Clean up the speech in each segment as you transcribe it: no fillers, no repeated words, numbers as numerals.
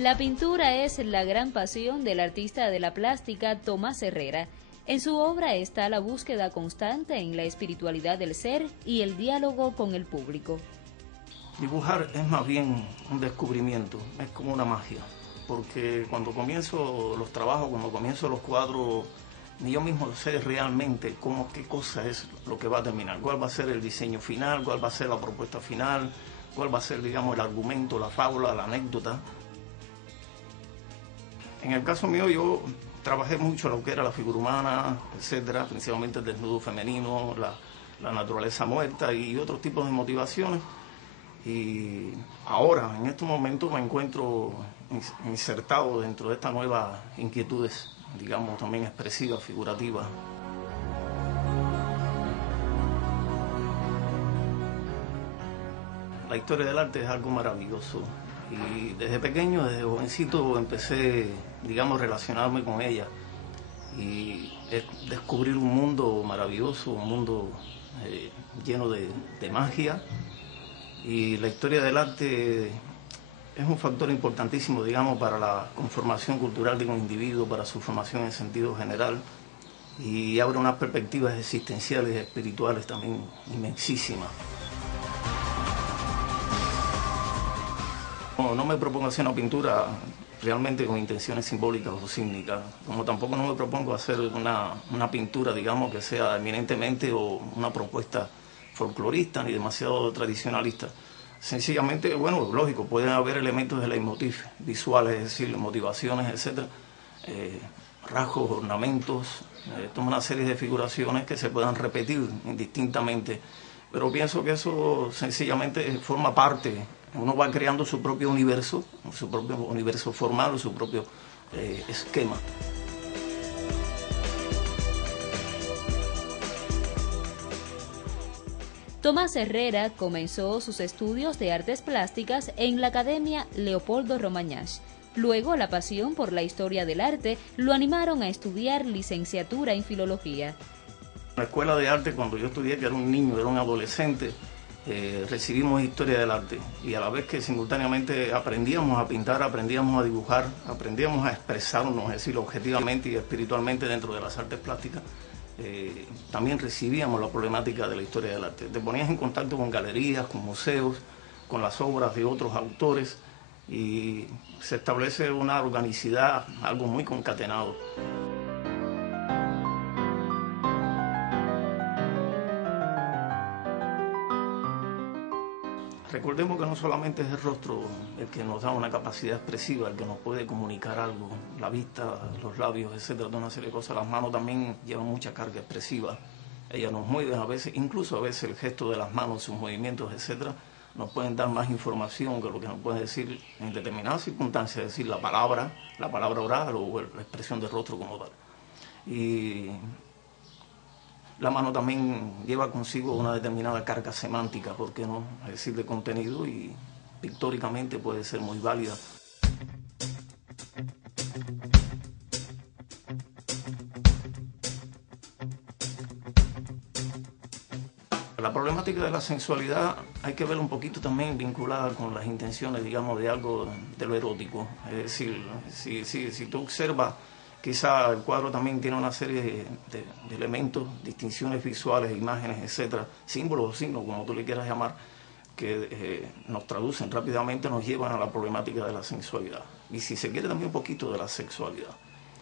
La pintura es la gran pasión del artista de la plástica Tomás Herrera. En su obra está la búsqueda constante en la espiritualidad del ser y el diálogo con el público. Dibujar es más bien un descubrimiento, es como una magia, porque cuando comienzo los trabajos, cuando comienzo los cuadros, ni yo mismo sé realmente qué cosa es lo que va a terminar, cuál va a ser el diseño final, cuál va a ser la propuesta final, cuál va a ser, digamos, el argumento, la fábula, la anécdota. En el caso mío, yo trabajé mucho lo que era la figura humana, etcétera, principalmente el desnudo femenino, la naturaleza muerta y otros tipos de motivaciones. Y ahora, en estos momentos, me encuentro insertado dentro de estas nuevas inquietudes, digamos, también expresivas, figurativas. La historia del arte es algo maravilloso y desde pequeño, desde jovencito, empecé, digamos, a relacionarme con ella y descubrir un mundo maravilloso, un mundo lleno de magia. Y la historia del arte es un factor importantísimo, digamos, para la conformación cultural de un individuo, para su formación en sentido general, y abre unas perspectivas existenciales y espirituales también inmensísimas. No me propongo hacer una pintura realmente con intenciones simbólicas o cínicas, como tampoco no me propongo hacer una pintura, digamos, que sea eminentemente o una propuesta folclorista ni demasiado tradicionalista. Sencillamente, bueno, lógico, pueden haber elementos de leitmotiv visuales, es decir, motivaciones, etcétera, rasgos, ornamentos, toda una serie de figuraciones que se puedan repetir indistintamente, pero pienso que eso sencillamente forma parte. Uno va creando su propio universo formal, su propio esquema. Tomás Herrera comenzó sus estudios de artes plásticas en la Academia Leopoldo Romagnach. Luego, la pasión por la historia del arte lo animaron a estudiar licenciatura en filología. En la escuela de arte, cuando yo estudié, que era un niño, era un adolescente, recibimos historia del arte y a la vez que simultáneamente aprendíamos a pintar, aprendíamos a dibujar, aprendíamos a expresarnos, es decir, objetivamente y espiritualmente dentro de las artes plásticas. También recibíamos la problemática de la historia del arte. Te ponías en contacto con galerías, con museos, con las obras de otros autores y se establece una organicidad, algo muy concatenado. Recordemos que no solamente es el rostro el que nos da una capacidad expresiva, el que nos puede comunicar algo, la vista, los labios, etcétera, toda una serie de cosas. Las manos también llevan mucha carga expresiva. Ellas nos mueven a veces, incluso a veces el gesto de las manos, sus movimientos, etcétera, nos pueden dar más información que lo que nos puede decir en determinadas circunstancias, es decir, la palabra oral o la expresión del rostro como tal. Y la mano también lleva consigo una determinada carga semántica, ¿por qué no? Es decir, de contenido, y pictóricamente puede ser muy válida. La problemática de la sensualidad hay que verla un poquito también vinculada con las intenciones, digamos, de algo de lo erótico. Es decir, si tú observas, quizá el cuadro también tiene una serie de elementos, distinciones visuales, imágenes, etcétera, símbolos o signos, como tú le quieras llamar, que nos traducen rápidamente, nos llevan a la problemática de la sensualidad. Y si se quiere también un poquito de la sexualidad.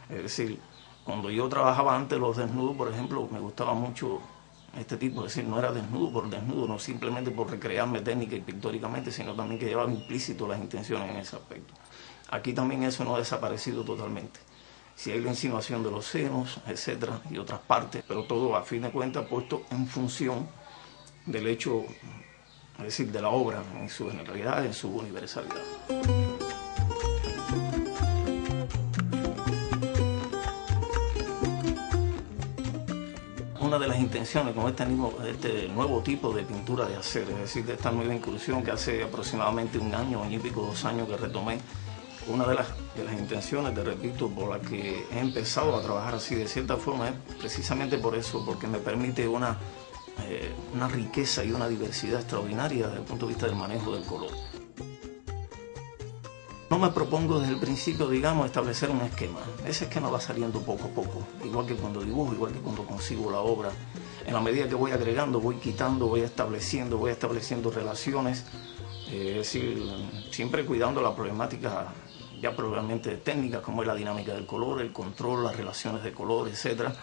Es decir, cuando yo trabajaba antes los desnudos, por ejemplo, me gustaba mucho este tipo, es decir, no era desnudo por desnudo, no simplemente por recrearme técnica y pictóricamente, sino también que llevaba implícito las intenciones en ese aspecto. Aquí también eso no ha desaparecido totalmente. Si hay la insinuación de los senos, etcétera, y otras partes, pero todo a fin de cuentas puesto en función del hecho, es decir, de la obra en su generalidad, en su universalidad. Una de las intenciones con este nuevo tipo de pintura de hacer, es decir, de esta nueva incursión que hace aproximadamente un año y pico, 2 años que retomé, una de las intenciones, te repito, por la que he empezado a trabajar así de cierta forma es precisamente por eso, porque me permite una riqueza y una diversidad extraordinaria desde el punto de vista del manejo del color. No me propongo desde el principio, digamos, establecer un esquema. Ese esquema va saliendo poco a poco, igual que cuando dibujo, igual que cuando consigo la obra. En la medida que voy agregando, voy quitando, voy estableciendo relaciones, es decir, siempre cuidando la problemática ya probablemente técnicas, como es la dinámica del color, el control, las relaciones de color, etcétera.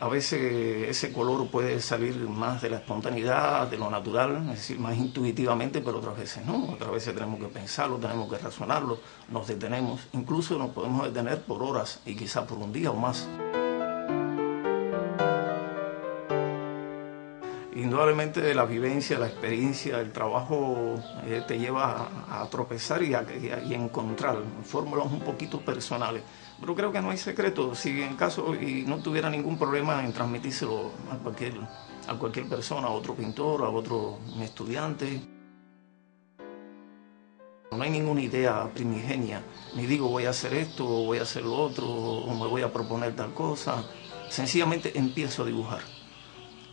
A veces ese color puede salir más de la espontaneidad, de lo natural, es decir, más intuitivamente, pero otras veces no. Otras veces tenemos que pensarlo, tenemos que razonarlo, nos detenemos, incluso nos podemos detener por horas y quizás por un día o más. Indudablemente la vivencia, la experiencia, el trabajo te lleva a tropezar y a encontrar fórmulas un poquito personales. Pero creo que no hay secreto. Si en caso y no tuviera ningún problema en transmitírselo a cualquier persona, a otro pintor, a otro estudiante. No hay ninguna idea primigenia. Ni digo voy a hacer esto, o voy a hacer lo otro, o me voy a proponer tal cosa. Sencillamente empiezo a dibujar.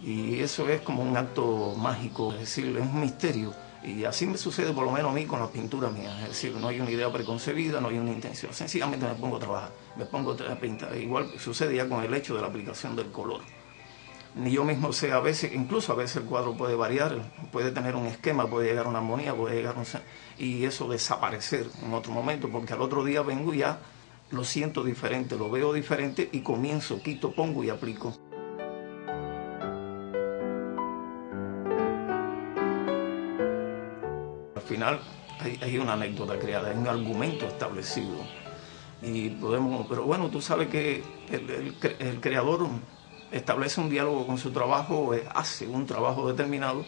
Y eso es como un acto mágico, es decir, es un misterio. Y así me sucede por lo menos a mí con la pintura mía. Es decir, no hay una idea preconcebida, no hay una intención. Sencillamente me pongo a trabajar, me pongo a pintar. Igual sucede ya con el hecho de la aplicación del color. Ni yo mismo sé a veces, incluso a veces el cuadro puede variar, puede tener un esquema, puede llegar a una armonía, puede llegar a un... y eso desaparecer en otro momento, porque al otro día vengo y ya lo siento diferente, lo veo diferente y comienzo, quito, pongo y aplico. Al final hay una anécdota creada, hay un argumento establecido. Y podemos, pero bueno, tú sabes que el creador establece un diálogo con su trabajo, hace un trabajo determinado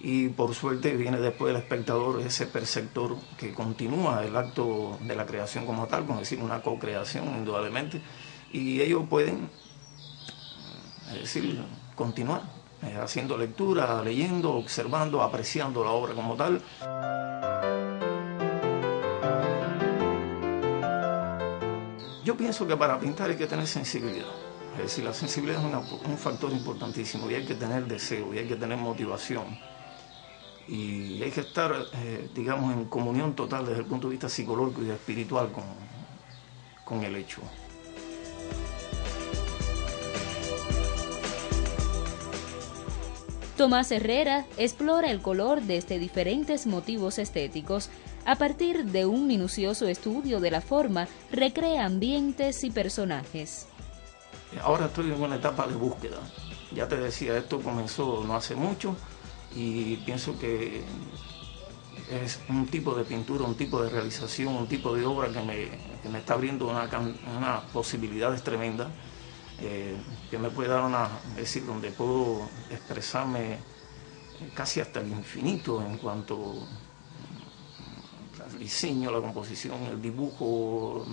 y por suerte viene después el espectador, ese perceptor que continúa el acto de la creación como tal, como decir, una co-creación indudablemente, y ellos pueden, es decir, continuar haciendo lectura, leyendo, observando, apreciando la obra como tal. Yo pienso que para pintar hay que tener sensibilidad. Es decir, la sensibilidad es un factor importantísimo y hay que tener deseo y hay que tener motivación. Y hay que estar, digamos, en comunión total desde el punto de vista psicológico y espiritual con el hecho. Tomás Herrera explora el color desde diferentes motivos estéticos. A partir de un minucioso estudio de la forma, recrea ambientes y personajes. Ahora estoy en una etapa de búsqueda. Ya te decía, esto comenzó no hace mucho y pienso que es un tipo de pintura, un tipo de realización, un tipo de obra que me está abriendo unas posibilidades tremendas, que me puede dar es decir, donde puedo expresarme casi hasta el infinito en cuanto al diseño, la composición, el dibujo,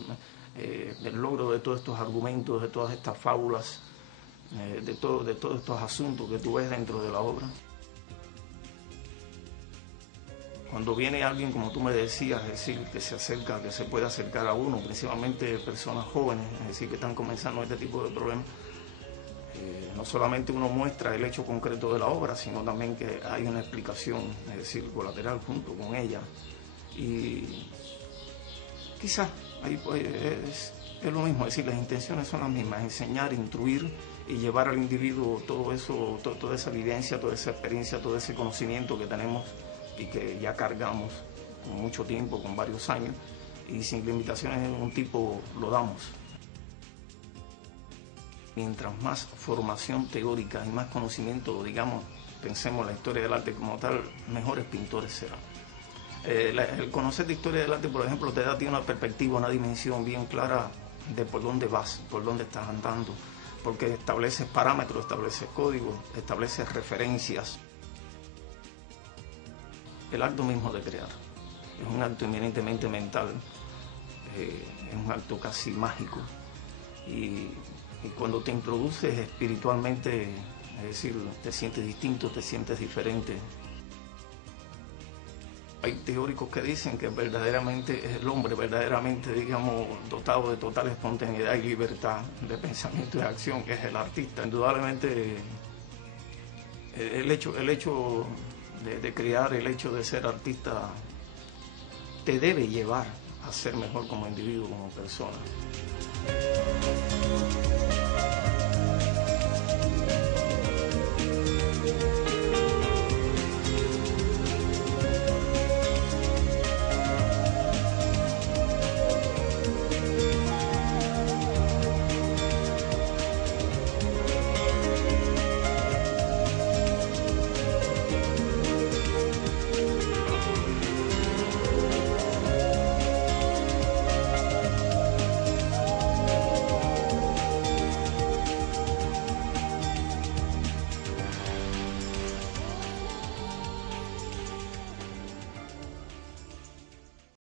el logro de todos estos argumentos, de todas estas fábulas, de todos estos asuntos que tú ves dentro de la obra. Cuando viene alguien, como tú me decías, es decir, que se acerca, que se puede acercar a uno, principalmente personas jóvenes, es decir, que están comenzando este tipo de problemas, no solamente uno muestra el hecho concreto de la obra, sino también que hay una explicación, es decir, colateral junto con ella. Y quizás ahí pues, es lo mismo, es decir, las intenciones son las mismas, enseñar, instruir y llevar al individuo todo eso, toda esa vivencia, toda esa experiencia, todo ese conocimiento que tenemos y que ya cargamos con mucho tiempo, con varios años, y sin limitaciones de ningún tipo lo damos. Mientras más formación teórica y más conocimiento, digamos, pensemos la historia del arte como tal, mejores pintores serán. El conocer la historia del arte, por ejemplo, te da a ti una perspectiva, una dimensión bien clara de por dónde vas, por dónde estás andando, porque estableces parámetros, estableces códigos, estableces referencias. El acto mismo de crear es un acto eminentemente mental, es un acto casi mágico y cuando te introduces espiritualmente, es decir, te sientes distinto, te sientes diferente. Hay teóricos que dicen que verdaderamente es el hombre, verdaderamente, digamos, dotado de total espontaneidad y libertad de pensamiento y de acción, que es el artista. Indudablemente, el hecho de crear, el hecho de ser artista, te debe llevar a ser mejor como individuo, como persona.